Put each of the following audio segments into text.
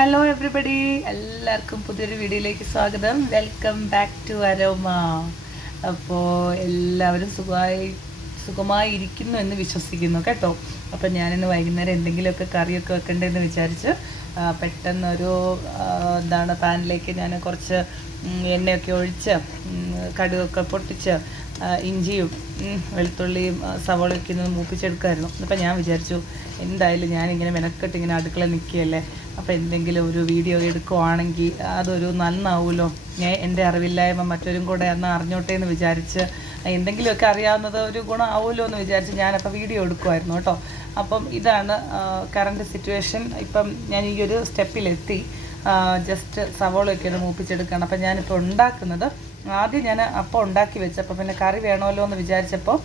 Hello everybody, എല്ലാവർക്കും പുതിയൊരു വീഡിയോയിലേക്ക് സ്വാഗതം. Welcome back to Aroma. അപ്പോൾ എല്ലാവരും സുഖമായി ഇരിക്കുന്നു എന്ന് വിശ്വസിക്കുന്നു കേട്ടോ. അപ്പോൾ ഞാനിന്ന് വൈകുന്നേരം എന്തെങ്കിലുമൊക്കെ കറിയൊക്കെ വെക്കണ്ടെന്ന് വിചാരിച്ച് പെട്ടെന്നൊരു പാനിലേക്ക് ഞാൻ കുറച്ച് എണ്ണയൊക്കെ ഒഴിച്ച് കടുകൊക്കെ പൊട്ടിച്ച് ഇഞ്ചിയും വെളുത്തുള്ളിയും സവോളയൊക്കെ ഒന്ന് മൂപ്പിച്ചെടുക്കുമായിരുന്നു. അപ്പം ഞാൻ വിചാരിച്ചു എന്തായാലും ഞാനിങ്ങനെ മെനക്കെട്ട് ഇങ്ങനെ അടുക്കള നിൽക്കുകയല്ലേ, അപ്പോൾ എന്തെങ്കിലും ഒരു വീഡിയോ എടുക്കുവാണെങ്കിൽ അതൊരു നന്നാവുമല്ലോ. എൻ്റെ അറിവില്ലായ്മ മറ്റൊരും കൂടെ അന്ന് അറിഞ്ഞോട്ടെ എന്ന് വിചാരിച്ച് എന്തെങ്കിലുമൊക്കെ അറിയാവുന്നത് ഒരു ഗുണമാവുമല്ലോ എന്ന് വിചാരിച്ച് ഞാനപ്പോൾ വീഡിയോ എടുക്കുമായിരുന്നു കേട്ടോ. അപ്പം ഇതാണ് കറണ്ട് സിറ്റുവേഷൻ. ഇപ്പം ഞാൻ ഈ ഒരു സ്റ്റെപ്പിലെത്തി. ജസ്റ്റ് സവോളയൊക്കെ ഒന്ന് മൂപ്പിച്ചെടുക്കുകയാണ്. അപ്പം ഞാനിപ്പോൾ ഉണ്ടാക്കുന്നത്, ആദ്യം ഞാൻ അപ്പം ഉണ്ടാക്കി വെച്ചപ്പോൾ പിന്നെ കറി വേണമല്ലോ എന്ന് വിചാരിച്ചപ്പോൾ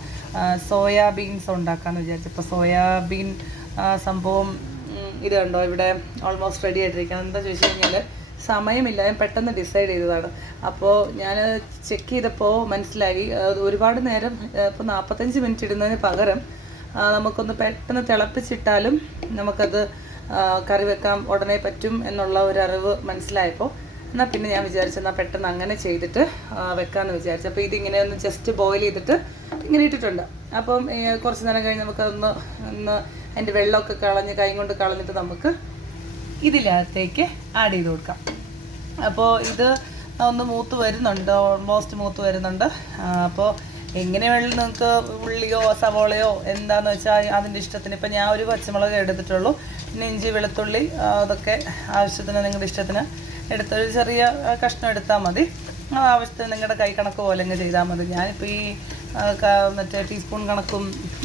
സോയാബീൻസ് ഉണ്ടാക്കാമെന്ന് വിചാരിച്ചപ്പോൾ സോയാബീൻ സംഭവം ഇത് കണ്ടോ, ഇവിടെ ഓൾമോസ്റ്റ് റെഡി ആയിട്ടിരിക്കണം. എന്താ ചോദിച്ചു കഴിഞ്ഞാൽ സമയമില്ല, ഞാൻ പെട്ടെന്ന് ഡിസൈഡ് ചെയ്തതാണ്. അപ്പോൾ ഞാൻ ചെക്ക് ചെയ്തപ്പോൾ മനസ്സിലായി ഒരുപാട് നേരം, ഇപ്പോൾ 45 മിനിറ്റ് ഇടുന്നതിന് പകരം നമുക്കൊന്ന് പെട്ടെന്ന് തിളപ്പിച്ചിട്ടാലും നമുക്കത് കറി വെക്കാൻ ഉടനെ പറ്റും എന്നുള്ള ഒരു അറിവ് മനസ്സിലായപ്പോൾ എന്നാൽ പിന്നെ ഞാൻ വിചാരിച്ചെന്നാൽ പെട്ടെന്ന് അങ്ങനെ ചെയ്തിട്ട് വെക്കാമെന്ന് വിചാരിച്ചു. അപ്പോൾ ഇതിങ്ങനെ ഒന്ന് ജസ്റ്റ് ബോയിൽ ചെയ്തിട്ട് ഇങ്ങനെ ഇട്ടിട്ടുണ്ട്. അപ്പം കുറച്ച് നേരം കഴിഞ്ഞ് നമുക്കതൊന്ന് അതിൻ്റെ വെള്ളമൊക്കെ കളഞ്ഞ് കൈ കൊണ്ട് കളഞ്ഞിട്ട് നമുക്ക് ഇതിനകത്തേക്ക് ആഡ് ചെയ്ത് കൊടുക്കാം. അപ്പോൾ ഇത് ഒന്ന് മൂത്ത് വരുന്നുണ്ട്, ഓൾമോസ്റ്റ് മൂത്ത് വരുന്നുണ്ട്. അപ്പോൾ എങ്ങനെ വേണമെങ്കിലും നിങ്ങൾക്ക് ഉള്ളിയോ സവോളയോ എന്താണെന്ന് വെച്ചാൽ അതിൻ്റെ ഇഷ്ടത്തിന്. ഇപ്പം ഞാൻ ഒരു പച്ചമുളക് എടുത്തിട്ടുള്ളൂ, പിന്നെ ഇഞ്ചി വെളുത്തുള്ളി അതൊക്കെ ആവശ്യത്തിന് നിങ്ങളുടെ ഇഷ്ടത്തിന് എടുത്തൊരു ചെറിയ കഷ്ണം എടുത്താൽ മതി. ആവശ്യത്തിന് നിങ്ങളുടെ കൈ കണക്ക് പോലെ അങ്ങ് ചെയ്താൽ മതി. ഞാനിപ്പോൾ ഈ മറ്റേ ടീസ്പൂൺ കണക്കും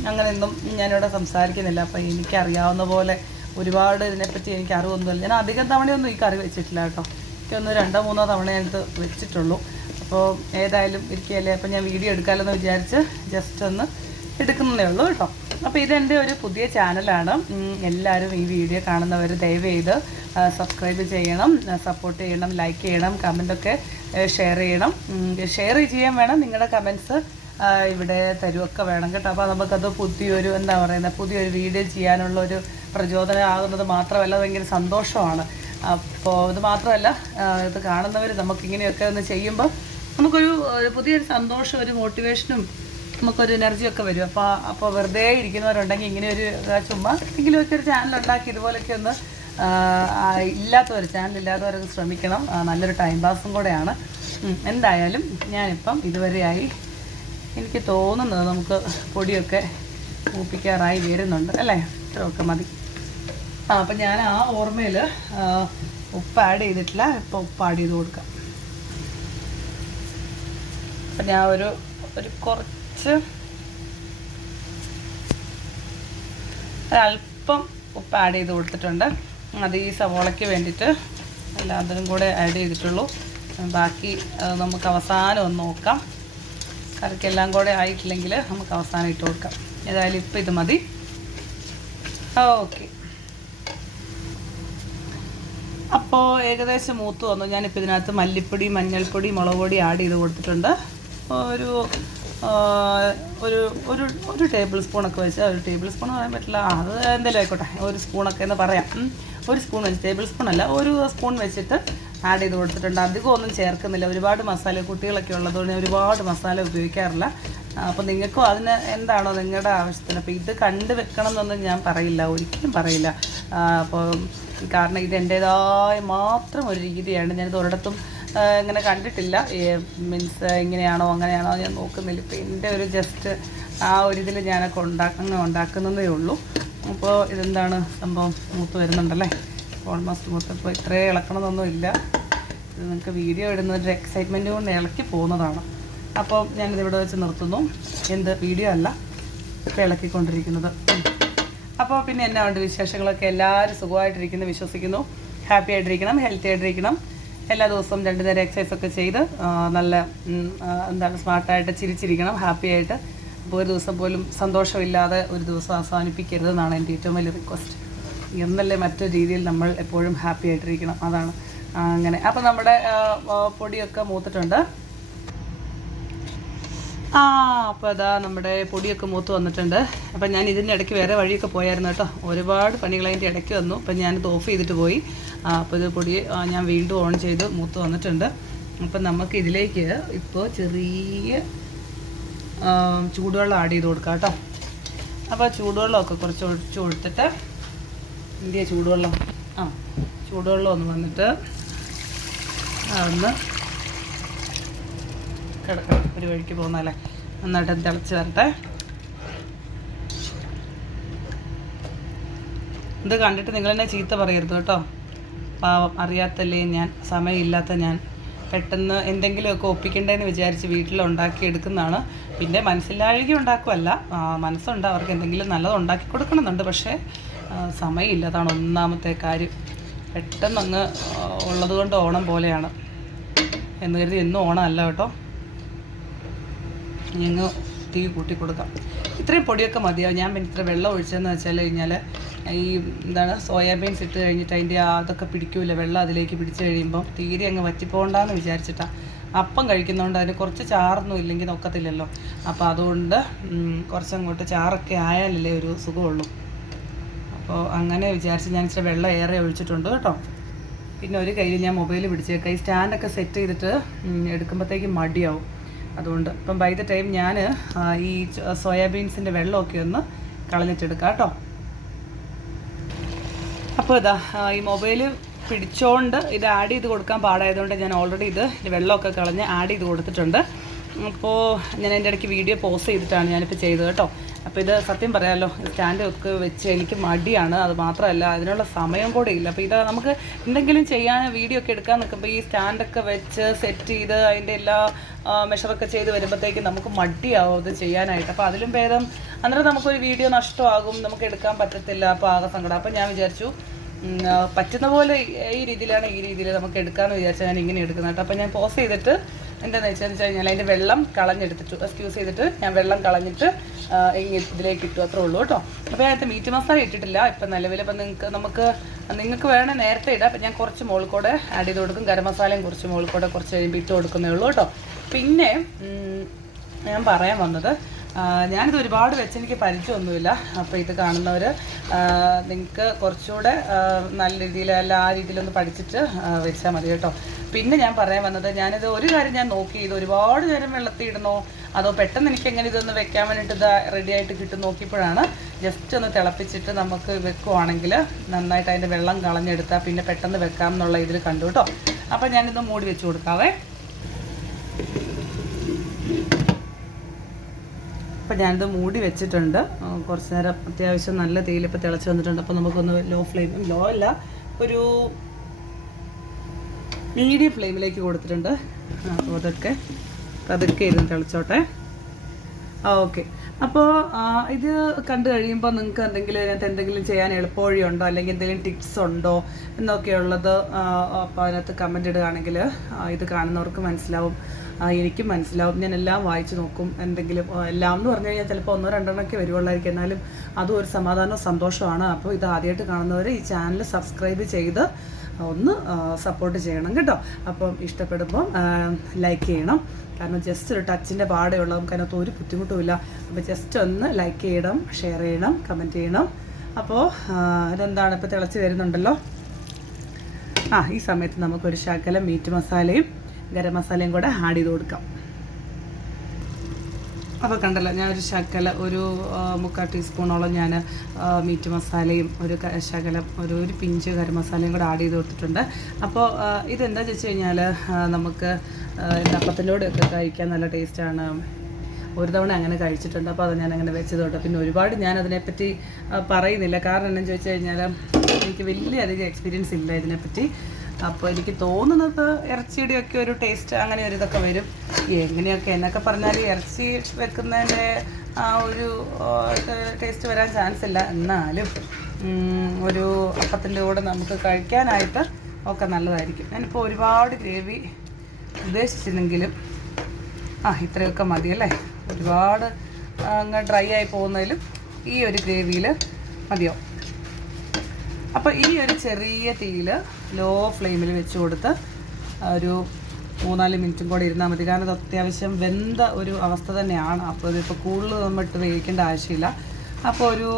അങ്ങനെയൊന്നും ഞാനിവിടെ സംസാരിക്കുന്നില്ല. അപ്പോൾ എനിക്കറിയാവുന്ന പോലെ ഒരുപാട് ഇതിനെപ്പറ്റി എനിക്ക് അറിവൊന്നുമില്ല. ഞാൻ അധികം തവണയൊന്നും ഈ കറി വെച്ചിട്ടില്ല കേട്ടോ. എനിക്കൊന്ന് 2-3 തവണ ഞാനിത് വെച്ചിട്ടുള്ളൂ. അപ്പോൾ ഏതായാലും ഇരിക്കുകയല്ലേ, അപ്പോൾ ഞാൻ വീഡിയോ എടുക്കാമല്ലോ വിചാരിച്ച് ജസ്റ്റ് ഒന്ന് എടുക്കുന്നതേ ഉള്ളൂ കേട്ടോ. അപ്പോൾ ഇതെൻ്റെ ഒരു പുതിയ ചാനലാണ്. എല്ലാവരും ഈ വീഡിയോ കാണുന്നവർ ദയവ് ചെയ്ത് സബ്സ്ക്രൈബ് ചെയ്യണം, സപ്പോർട്ട് ചെയ്യണം, ലൈക്ക് ചെയ്യണം, കമൻറ്റൊക്കെ ഷെയർ ചെയ്യണം. ഷെയർ ചെയ്യാൻ വേണം, നിങ്ങളുടെ കമൻറ്റ്സ് ഇവിടെ തരുമൊക്കെ വേണം കേട്ടോ. അപ്പോൾ നമുക്കത് പുതിയൊരു വീഡിയോ ചെയ്യാനുള്ളൊരു പ്രചോദനം ആകുന്നത് മാത്രമല്ല, ഭയങ്കര സന്തോഷമാണ്. അപ്പോൾ ഇത് മാത്രമല്ല, ഇത് കാണുന്നവർ നമുക്കിങ്ങനെയൊക്കെ ഒന്ന് ചെയ്യുമ്പോൾ നമുക്കൊരു പുതിയൊരു സന്തോഷം, ഒരു മോട്ടിവേഷനും നമുക്കൊരു എനർജിയൊക്കെ വരും. അപ്പോൾ വെറുതെ ഇരിക്കുന്നവരുണ്ടെങ്കിൽ ഇങ്ങനെ ഒരു ചുമ്മാ എന്തെങ്കിലുമൊക്കെ ഒരു ചാനൽ ഉണ്ടാക്കി ഇതുപോലെയൊക്കെ ഒന്ന് ചാനലില്ലാത്തവരൊക്കെ ശ്രമിക്കണം. നല്ലൊരു ടൈം പാസും കൂടെയാണ്. എന്തായാലും ഞാനിപ്പം ഇതുവരെയായി എനിക്ക് തോന്നുന്നത് നമുക്ക് പൊടിയൊക്കെ മൂപ്പിക്കാറായി വരുന്നുണ്ട് അല്ലേ, ഇത്രയൊക്കെ മതി. അപ്പം ഞാൻ ആ ഓർമ്മയിൽ ഉപ്പ് ആഡ് ചെയ്തിട്ടില്ല. ഇപ്പോൾ ഉപ്പ് ആഡ് ചെയ്ത് കൊടുക്കാം. അപ്പം ഞാൻ ഒരു കുറച്ച് ഒരല്പം ഉപ്പ് ആഡ് ചെയ്ത് കൊടുത്തിട്ടുണ്ട്. അത് ഈ സവോളയ്ക്ക് വേണ്ടിയിട്ട് എല്ലാത്തിനും കൂടെ ആഡ് ചെയ്തിട്ടുള്ളൂ. ബാക്കി നമുക്ക് അവസാനം ഒന്ന് നോക്കാം. കറിക്കെല്ലാം കൂടെ ആയിട്ടില്ലെങ്കിൽ നമുക്ക് അവസാനം ഇട്ട് കൊടുക്കാം. ഏതായാലും ഇപ്പം ഇത് മതി. ഓക്കെ, അപ്പോൾ ഏകദേശം മൂത്ത് വന്നു. ഞാനിപ്പോൾ ഇതിനകത്ത് മല്ലിപ്പൊടി, മഞ്ഞൾപ്പൊടി, മുളക് പൊടി ആഡ് ചെയ്ത് കൊടുത്തിട്ടുണ്ട്. ഒരു ടേബിൾ സ്പൂണൊക്കെ വെച്ച്, ഒരു ടേബിൾ സ്പൂൺ പറയാൻ പറ്റില്ല, അത് എന്തെങ്കിലും ആയിക്കോട്ടെ, ഒരു സ്പൂണൊക്കെ എന്ന് പറയാം. ഒരു സ്പൂൺ വെച്ച്, ടേബിൾ സ്പൂൺ അല്ല, ഒരു സ്പൂൺ വെച്ചിട്ട് ആഡ് ചെയ്ത് കൊടുത്തിട്ടുണ്ട്. അധികം ഒന്നും ചേർക്കുന്നില്ല. ഒരുപാട് മസാല, കുട്ടികളൊക്കെ ഉള്ളതുകൊണ്ട് ഞാൻ ഒരുപാട് മസാല ഉപയോഗിക്കാറില്ല. അപ്പോൾ നിങ്ങൾക്കും അതിന് എന്താണോ നിങ്ങളുടെ ആവശ്യത്തിന്. അപ്പോൾ ഇത് കണ്ടു വെക്കണം എന്നൊന്നും ഞാൻ പറയില്ല, ഒരിക്കലും പറയില്ല. അപ്പോൾ കാരണം ഇത് എൻ്റേതായ മാത്രം ഒരു രീതിയാണ്. ഞാനിത് ഒരിടത്തും ഇങ്ങനെ കണ്ടിട്ടില്ല. മീൻസ് ഇങ്ങനെയാണോ അങ്ങനെയാണോ ഞാൻ നോക്കുന്നില്ല. ഇപ്പോൾ എൻ്റെ ഒരു ജസ്റ്റ് ആ ഒരു ഇതിൽ ഞാനൊക്കെ ഉണ്ടാക്കുന്നതേ ഉള്ളൂ. അപ്പോൾ ഇതെന്താണ് സംഭവം, മൂത്ത് വരുന്നുണ്ടല്ലേ, ഓൾമോസ്റ്റ് മൂത്തപ്പോൾ ഇത്രയും ഇളക്കണമെന്നൊന്നും ഇല്ല. ഇത് നിങ്ങൾക്ക് വീഡിയോ ഇടുന്നൊരു എക്സൈറ്റ്മെൻറ്റ് കൊണ്ട് ഇളക്കി പോകുന്നതാണ്. അപ്പോൾ ഞാനിതിവിടെ വെച്ച് നിർത്തുന്നു. വീഡിയോ അല്ല, ഇപ്പോൾ ഇളക്കിക്കൊണ്ടിരിക്കുന്നത്. അപ്പോൾ പിന്നെ എന്നാ ഉണ്ട് വിശേഷങ്ങളൊക്കെ? എല്ലാവരും സുഖമായിട്ടിരിക്കുന്നു വിശ്വസിക്കുന്നു. ഹാപ്പി ആയിട്ടിരിക്കണം, ഹെൽത്തി ആയിട്ടിരിക്കണം. എല്ലാ ദിവസവും 2 നേരം എക്സസൈസൊക്കെ ചെയ്ത് നല്ല സ്മാർട്ടായിട്ട് ചിരിച്ചിരിക്കണം, ഹാപ്പി ആയിട്ട്. അപ്പോൾ ഒരു ദിവസം പോലും സന്തോഷമില്ലാതെ ഒരു ദിവസം അവസാനിപ്പിക്കരുതെന്നാണ് എൻ്റെ ഏറ്റവും വലിയ റിക്വസ്റ്റ്. എന്നല്ലേ മറ്റൊരു രീതിയിൽ നമ്മൾ എപ്പോഴും ഹാപ്പി ആയിട്ടിരിക്കണം, അതാണ് അങ്ങനെ. അപ്പോൾ നമ്മുടെ പൊടിയൊക്കെ മൂത്തിട്ടുണ്ട്. അപ്പോൾ അതാ നമ്മുടെ പൊടിയൊക്കെ മൂത്ത് വന്നിട്ടുണ്ട്. അപ്പം ഞാൻ ഇതിൻ്റെ ഇടയ്ക്ക് വേറെ വഴിയൊക്കെ പോയായിരുന്നു കേട്ടോ. ഒരുപാട് പണികൾ അതിൻ്റെ ഇടയ്ക്ക് വന്നു. അപ്പം ഞാനിത് ഓഫ് ചെയ്തിട്ട് പോയി. അപ്പോൾ ഇത് പൊടി ഞാൻ വീണ്ടും ഓൺ ചെയ്ത് മൂത്ത് വന്നിട്ടുണ്ട്. അപ്പം നമുക്ക് ഇതിലേക്ക് ഇപ്പോൾ ചെറിയ ചൂടുവെള്ളം ആഡ് ചെയ്ത് കൊടുക്കാം കേട്ടോ. അപ്പോൾ ചൂടുവെള്ളമൊക്കെ കുറച്ച് ഒഴിച്ച് കൊടുത്തിട്ട് ഇന്ത്യ ചൂടുവെള്ളം ചൂടുവെള്ളം ഒന്ന് വന്നിട്ട് ഒന്ന് കിടക്കണം. ഒരു വഴിക്ക് പോകുന്നല്ലേ, നന്നായിട്ട് തിളച്ച് വരട്ടെ. ഇത് കണ്ടിട്ട് നിങ്ങൾ തന്നെ ചീത്ത പറയരുത് കേട്ടോ. പാവം, അറിയാത്തല്ലേ ഞാൻ, സമയമില്ലാത്ത ഞാൻ, പെട്ടെന്ന് എന്തെങ്കിലുമൊക്കെ ഒപ്പിക്കണ്ടേന്ന് വിചാരിച്ച് വീട്ടിൽ ഉണ്ടാക്കിയെടുക്കുന്നതാണ്. പിന്നെ മനസ്സിലാഴുകി ഉണ്ടാക്കുമല്ല, മനസ്സുണ്ട്, അവർക്ക് എന്തെങ്കിലും നല്ലത് ഉണ്ടാക്കി കൊടുക്കണമെന്നുണ്ട്. പക്ഷേ സമയമില്ല, അതാണ് ഒന്നാമത്തെ കാര്യം. പെട്ടെന്നങ്ങ് ഉള്ളത് കൊണ്ട് ഓണം പോലെയാണ് എന്ന് കരുതി എന്നും ഓണം അല്ല കേട്ടോ. ഞങ്ങൾ തീ കൂട്ടി കൊടുക്കാം. ഇത്രയും പൊടിയൊക്കെ മതിയാവും. ഞാൻ പിന്നെ ഇത്ര വെള്ളം ഒഴിച്ചതെന്ന് വെച്ചാൽ കഴിഞ്ഞാൽ ഈ സോയാബീൻസ് ഇട്ട് കഴിഞ്ഞിട്ട് അതിൻ്റെ അതൊക്കെ പിടിക്കൂല, വെള്ളം അതിലേക്ക് പിടിച്ച് കഴിയുമ്പം തീരെ അങ്ങ് വറ്റിപ്പോണ്ടെന്ന് വിചാരിച്ചിട്ടാണ്. അപ്പം കഴിക്കുന്നതുകൊണ്ട് അതിന് കുറച്ച് ചാറൊന്നും ഇല്ലെങ്കിൽ നോക്കത്തില്ലല്ലോ. അപ്പോൾ അതുകൊണ്ട് കുറച്ചങ്ങോട്ട് ചാറൊക്കെ ആയാലല്ലേ ഒരു സുഖമുള്ളൂ. അപ്പോൾ അങ്ങനെ വിചാരിച്ച് ഞാൻ ഇച്ചിരി വെള്ളം ഏറെ ഒഴിച്ചിട്ടുണ്ട് കേട്ടോ. പിന്നെ ഒരു കയ്യിൽ ഞാൻ മൊബൈൽ പിടിച്ചേക്കാം. ഈ സ്റ്റാൻഡൊക്കെ സെറ്റ് ചെയ്തിട്ട് എടുക്കുമ്പോഴത്തേക്ക് മടിയാവും. അതുകൊണ്ട് ഇപ്പം ബൈ ദ ടൈം ഞാൻ ഈ സോയാബീൻസിൻ്റെ വെള്ളമൊക്കെ ഒന്ന് കളഞ്ഞിട്ടെടുക്കാം കേട്ടോ. അപ്പോൾ ഇതാ ഈ മൊബൈൽ പിടിച്ചോണ്ട് ഇത് ആഡ് ചെയ്ത് കൊടുക്കാൻ പാടായതുകൊണ്ട് ഞാൻ ഓൾറെഡി ഇത് വെള്ളമൊക്കെ കളഞ്ഞ് ആഡ് ചെയ്ത് കൊടുത്തിട്ടുണ്ട്. അപ്പോൾ ഞാൻ എൻ്റെ ഇടയ്ക്ക് വീഡിയോ പോസ് ചെയ്തിട്ടാണ് ഞാനിപ്പോൾ ചെയ്തത് കേട്ടോ. അപ്പോൾ ഇത് സത്യം പറയാമല്ലോ, സ്റ്റാൻഡൊക്കെ വെച്ച് എനിക്ക് മടിയാണ്. അത് മാത്രമല്ല അതിനുള്ള സമയം കൂടെ ഇല്ല. അപ്പോൾ ഇത് നമുക്ക് എന്തെങ്കിലും ചെയ്യാൻ വീഡിയോ ഒക്കെ എടുക്കാൻ നിൽക്കുമ്പോൾ ഈ സ്റ്റാൻഡൊക്കെ വെച്ച് സെറ്റ് ചെയ്ത് അതിൻ്റെ എല്ലാ മെഷറൊക്കെ ചെയ്ത് വരുമ്പോഴത്തേക്കും നമുക്ക് മടിയാവും അത് ചെയ്യാനായിട്ട്. അപ്പോൾ അതിലും ഭേദം അന്നേരം നമുക്കൊരു വീഡിയോ നഷ്ടമാകും, നമുക്ക് എടുക്കാൻ പറ്റത്തില്ല. അപ്പോൾ ആകെ സങ്കടം. അപ്പോൾ ഞാൻ വിചാരിച്ചു പറ്റുന്ന പോലെ ഈ രീതിയിൽ നമുക്ക് എടുക്കാമെന്ന് വിചാരിച്ചാൽ ഞാൻ ഇങ്ങനെ എടുക്കുന്നത് കേട്ടോ. അപ്പോൾ ഞാൻ പോസ് ചെയ്തിട്ട് എന്താണെന്ന് വെച്ചാൽ കഴിഞ്ഞാൽ അതിൻ്റെ വെള്ളം കളഞ്ഞെടുത്തിട്ടു, എക്സ്ക്യൂസ് ചെയ്തിട്ട് ഞാൻ വെള്ളം കളഞ്ഞിട്ട് ഇതിലേക്ക് ഇട്ടു, അത്രേ ഉള്ളൂ കേട്ടോ. അപ്പോൾ അതിനകത്ത് മീറ്റ് മസാല ഇട്ടിട്ടില്ല ഇപ്പം നിലവിൽ. അപ്പം നിങ്ങൾക്ക് വേണേൽ നേരത്തെ ഇടാം. അപ്പം ഞാൻ കുറച്ച് മുകളിൽ കൂടെ ആഡ് ചെയ്ത് കൊടുക്കും. ഗരം മസാലയും കുറച്ച് മുകളിൽ കൂടെ കുറച്ച് കഴിയുമ്പോൾ ഇട്ട് കൊടുക്കുന്നേ ഉള്ളൂ കേട്ടോ. പിന്നെ ഞാൻ പറയാൻ വന്നത്, ഞാനിത് ഒരുപാട് വെച്ച് എനിക്ക് പരിചയമൊന്നുമില്ല. അപ്പോൾ ഇത് കാണുന്നവർ നിങ്ങൾക്ക് കുറച്ചുകൂടെ നല്ല രീതിയിൽ അല്ല ആ രീതിയിലൊന്ന് പഠിച്ചിട്ട് വെച്ചാൽ മതി കേട്ടോ. പിന്നെ ഞാൻ പറയാൻ വന്നത്, ഞാനിത് ഒരു കാര്യം ഞാൻ നോക്കി, ഇത് ഒരുപാട് നേരം വെള്ളത്തിൽ ഇടണോ അതോ പെട്ടെന്ന് എനിക്ക് എങ്ങനെ ഇതൊന്ന് വെക്കാൻ വേണ്ടിയിട്ട് ഇത് റെഡി ആയിട്ട് കിട്ടും നോക്കിയപ്പോഴാണ് ജസ്റ്റ് ഒന്ന് തിളപ്പിച്ചിട്ട് നമുക്ക് വെക്കുവാണെങ്കിൽ നന്നായിട്ട് അതിൻ്റെ വെള്ളം കളഞ്ഞെടുത്താൽ പിന്നെ പെട്ടെന്ന് വെക്കാം എന്നുള്ള ഇതിൽ കണ്ടു കേട്ടോ. അപ്പോൾ ഞാനിത് മൂടി വെച്ച് കൊടുക്കാവേ. അപ്പോൾ ഞാനിത് മൂടി വെച്ചിട്ടുണ്ട്. കുറച്ച് നേരം അത്യാവശ്യം നല്ല തീയിലിപ്പോൾ തിളച്ച് വന്നിട്ടുണ്ട്. അപ്പോൾ നമുക്കൊന്ന് ലോ അല്ല, ഒരു മീഡിയം ഫ്ലെയിമിലേക്ക് കൊടുത്തിട്ടുണ്ട്. അപ്പോൾ അതൊക്കെ ഇരുന്ന് തിളച്ചോട്ടെ. ഓക്കെ. അപ്പോൾ ഇത് കണ്ടു കഴിയുമ്പോൾ നിങ്ങൾക്ക് ഇതിനകത്ത് എന്തെങ്കിലും ചെയ്യാൻ എളുപ്പവഴിയുണ്ടോ അല്ലെങ്കിൽ എന്തെങ്കിലും ടിപ്സ് ഉണ്ടോ എന്നൊക്കെയുള്ളത് അപ്പോൾ അതിനകത്ത് കമൻ്റ് ഇടുകയാണെങ്കിൽ ഇത് കാണുന്നവർക്ക് മനസ്സിലാവും, എനിക്കും മനസ്സിലാവും. ഞാൻ എല്ലാം വായിച്ച് നോക്കും. എന്തെങ്കിലും എല്ലാം എന്ന് പറഞ്ഞു കഴിഞ്ഞാൽ ചിലപ്പോൾ 1-2 വരുവുള്ളായിരിക്കും, എന്നാലും അതും ഒരു സമാധാനവും സന്തോഷമാണ്. അപ്പോൾ ഇത് ആദ്യമായിട്ട് കാണുന്നവർ ഈ ചാനൽ സബ്സ്ക്രൈബ് ചെയ്ത് ഒന്ന് സപ്പോർട്ട് ചെയ്യണം കേട്ടോ. അപ്പം ഇഷ്ടപ്പെടുമ്പം ലൈക്ക് ചെയ്യണം. കാരണം ജസ്റ്റ് ഒരു ടച്ചിൻ്റെ പാടേ ഉള്ളൂ, നമുക്ക് അതിനകത്ത് ഒരു ബുദ്ധിമുട്ടുമില്ല. അപ്പോൾ ജസ്റ്റ് ഒന്ന് ലൈക്ക് ചെയ്യണം, ഷെയർ ചെയ്യണം, കമൻറ്റ് ചെയ്യണം. അപ്പോൾ ഇതെന്താണ് ഇപ്പോൾ തിളച്ച് വരുന്നുണ്ടല്ലോ. ഈ സമയത്ത് നമുക്കൊരു ശകലം മീറ്റ് മസാലയും ഗരം മസാലയും കൂടെ ആഡ് ചെയ്ത് കൊടുക്കാം. അപ്പോൾ കണ്ടല്ലോ, ഞാനൊരു ശകലം ഒരു 3/4 ടീസ്പൂണോളം ഞാൻ മീറ്റ് മസാലയും ഒരു ശകലം ഒരു പിഞ്ച് ഗരം മസാലയും കൂടെ ആഡ് ചെയ്ത് കൊടുത്തിട്ടുണ്ട്. അപ്പോൾ ഇതെന്താണെന്ന് വെച്ച് കഴിഞ്ഞാൽ നമുക്ക് അപ്പത്തിനോടൊക്കെ കഴിക്കാൻ നല്ല ടേസ്റ്റാണ്. ഒരു തവണ അങ്ങനെ കഴിച്ചിട്ടുണ്ട്. അപ്പോൾ അത് ഞാൻ അങ്ങനെ വെച്ചത് കേട്ടോ. പിന്നെ ഒരുപാട് ഞാൻ അതിനെപ്പറ്റി പറയുന്നില്ല, കാരണം എന്താണെന്ന് ചോദിച്ചു കഴിഞ്ഞാൽ എനിക്ക് വലിയധികം എക്സ്പീരിയൻസ് ഇല്ല ഇതിനെപ്പറ്റി. അപ്പോൾ എനിക്ക് തോന്നുന്നത് ഇറച്ചിയുടെയൊക്കെ ഒരു ടേസ്റ്റ് അങ്ങനെ ഒരു ഇതൊക്കെ വരും. എങ്ങനെയൊക്കെ എന്നൊക്കെ പറഞ്ഞാൽ ഇറച്ചി വെക്കുന്നതിൻ്റെ ഒരു ടേസ്റ്റ് വരാൻ ചാൻസ് ഇല്ല. എന്നാലും ഒരു അപ്പത്തിൻ്റെ കൂടെ നമുക്ക് കഴിക്കാനായിട്ട് ഒക്കെ നല്ലതായിരിക്കും. ഞാനിപ്പോൾ ഒരുപാട് ഗ്രേവി ഉദ്ദേശിച്ചിരുന്നെങ്കിലും ഇത്രയൊക്കെ മതിയല്ലേ. ഒരുപാട് അങ്ങ് ഡ്രൈ ആയി പോകുന്നതിലും ഈ ഒരു ഗ്രേവിയിൽ മതിയാവും. അപ്പോൾ ഈ ഒരു ചെറിയ തീയിൽ ലോ ഫ്ലെയിമിൽ വെച്ച് കൊടുത്ത് ഒരു 3-4 മിനിറ്റും കൂടെ ഇരുന്നാൽ മതി. കാരണം ഇത് അത്യാവശ്യം വെന്ത ഒരു അവസ്ഥ തന്നെയാണ്. അപ്പോൾ ഇതിപ്പോൾ കൂടുതൽ നമ്മളിട്ട് വേവിക്കേണ്ട ആവശ്യമില്ല. അപ്പോൾ ഒരു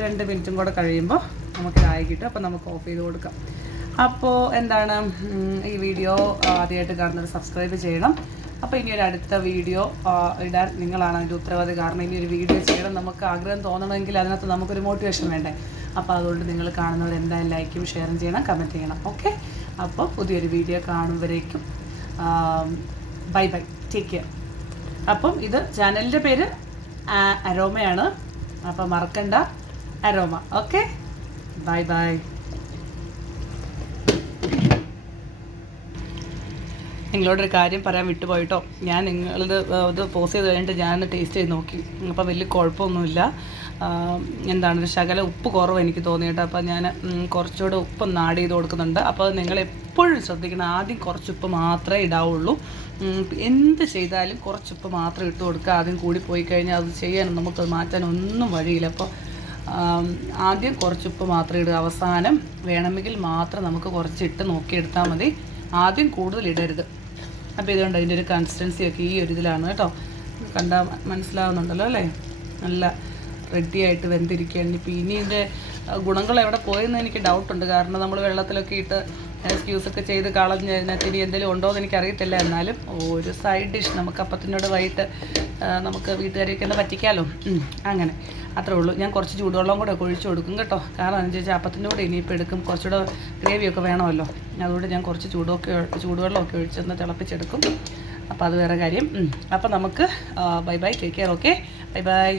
2 മിനിറ്റും കൂടെ കഴിയുമ്പോൾ നമുക്കിതായി കിട്ടും. അപ്പോൾ നമുക്ക് ഓഫ് ചെയ്ത് കൊടുക്കാം. അപ്പോൾ എന്താണ്, ഈ വീഡിയോ ആദ്യമായിട്ട് കാണുന്നത് സബ്സ്ക്രൈബ് ചെയ്യണം. അപ്പോൾ ഇനി ഒരു അടുത്ത വീഡിയോ ഇടാൻ നിങ്ങളാണ് അതിൻ്റെ ഉത്തരവാദി. കാരണം ഇനി ഒരു വീഡിയോ ചെയ്യണം, നമുക്ക് ആഗ്രഹം തോന്നണമെങ്കിൽ അതിനകത്ത് നമുക്കൊരു മോട്ടിവേഷൻ വേണ്ടേ. അപ്പോൾ അതുകൊണ്ട് നിങ്ങൾ കാണുന്നവർ എന്തായാലും ലൈക്കും ഷെയറും ചെയ്യണം, കമൻറ്റ് ചെയ്യണം. ഓക്കെ, അപ്പോൾ പുതിയൊരു വീഡിയോ കാണുമ്പോഴേക്കും ബൈ ബൈ, ടേക്ക് കെയർ. അപ്പം ഇത് ചാനലിൻ്റെ പേര് അരോമയാണ്. അപ്പം മറക്കണ്ട, അരോമ. Okay, bye bye. നിങ്ങളോടൊരു കാര്യം പറയാൻ വിട്ടുപോയിട്ടോ. ഞാൻ ഇത് പോസ് ചെയ്ത് കഴിഞ്ഞിട്ട് ഞാൻ ടേസ്റ്റ് ചെയ്ത് നോക്കി. അപ്പോൾ വലിയ കുഴപ്പമൊന്നുമില്ല. എന്താണ്, ഒരു ശകല ഉപ്പ് കുറവ് എനിക്ക് തോന്നിയിട്ട്. അപ്പോൾ ഞാൻ കുറച്ചുകൂടെ ഉപ്പൊന്ന് ആഡ് ചെയ്ത് കൊടുക്കുന്നുണ്ട്. അപ്പോൾ നിങ്ങൾ എപ്പോഴും ശ്രദ്ധിക്കണം, ആദ്യം കുറച്ച് ഉപ്പ് മാത്രമേ ഇടാവുള്ളൂ. എന്ത് ചെയ്താലും കുറച്ചുപ്പ് മാത്രം ഇട്ട് കൊടുക്കുക. ആദ്യം കൂടി പോയി കഴിഞ്ഞാൽ അത് ചെയ്യാൻ നമുക്ക് മാറ്റാനൊന്നും വഴിയില്ല. അപ്പോൾ ആദ്യം കുറച്ചുപ്പ് മാത്രം ഇടുക, അവസാനം വേണമെങ്കിൽ മാത്രം നമുക്ക് കുറച്ചിട്ട് നോക്കിയെടുത്താൽ മതി. ആദ്യം കൂടുതൽ ഇടരുത്. അപ്പോൾ ഇതുകൊണ്ട് അതിൻ്റെ ഒരു കൺസിസ്റ്റൻസിയൊക്കെ ഈ ഒരു ഇതിലാണ് കേട്ടോ. കണ്ടാൽ മനസ്സിലാവുന്നുണ്ടല്ലോ അല്ലേ? നല്ല റെഡിയായിട്ട് വെന്തിരിക്കുകയാണ്. ഇപ്പോൾ ഇനി ഇതിൻ്റെ ഗുണങ്ങൾ എവിടെ പോയെന്ന് എനിക്ക് ഡൗട്ടുണ്ട്. കാരണം നമ്മൾ വെള്ളത്തിലൊക്കെ ഇട്ട് സ്ക്യൂസൊക്കെ ചെയ്ത് കളഞ്ഞ് അതിനകത്ത് എന്തെങ്കിലും ഉണ്ടോ എന്ന് എനിക്കറിയത്തില്ല. എന്നാലും ഒരു സൈഡ് ഡിഷ് നമുക്ക് അപ്പത്തിനോട് വൈകിട്ട് നമുക്ക് വീട്ടുകാരെയൊക്കെ ഒന്ന് പറ്റിക്കാമല്ലോ. അങ്ങനെ അത്രേ ഉള്ളൂ. ഞാൻ കുറച്ച് ചൂടുവെള്ളം കൂടെ ഒഴിച്ച് കൊടുക്കും കേട്ടോ. കാരണം എന്താ വെച്ചാൽ അപ്പത്തിൻ്റെ കൂടെ ഇനിയിപ്പോൾ എടുക്കും, കുറച്ചുകൂടെ ഗ്രേവിയൊക്കെ വേണമല്ലോ. അതുകൊണ്ട് ഞാൻ കുറച്ച് ചൂടുവെള്ളമൊക്കെ ഒഴിച്ചൊന്ന് തിളപ്പിച്ചെടുക്കും. അപ്പോൾ അത് വേറെ കാര്യം. അപ്പോൾ നമുക്ക് by bye, take care. Okay, bye bye.